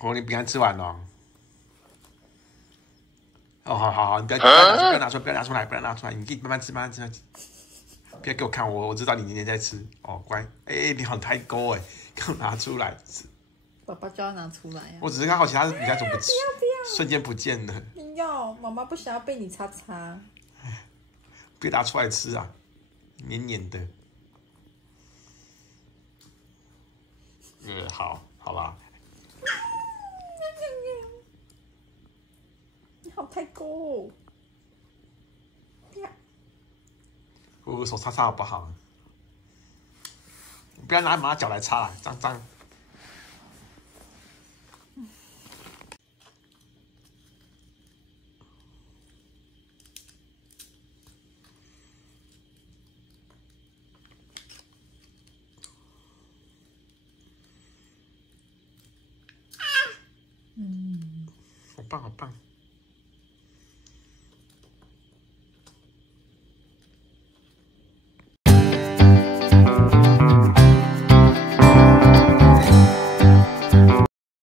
哦，你饼干吃完了。哦，好，你不要拿出来，你慢慢吃，不要给我看，我知道你今天在吃。哦，乖，你好太勾哎，给我拿出来吃。爸爸就要拿出来呀。我只是看好其他饼干怎么不吃，不要，瞬间不见了。不要，妈妈不想要被你擦擦。别拿出来吃啊，黏黏的。好吧。你好太勾哦。我手擦好不好？不要拿妈脚来擦，脏。好棒。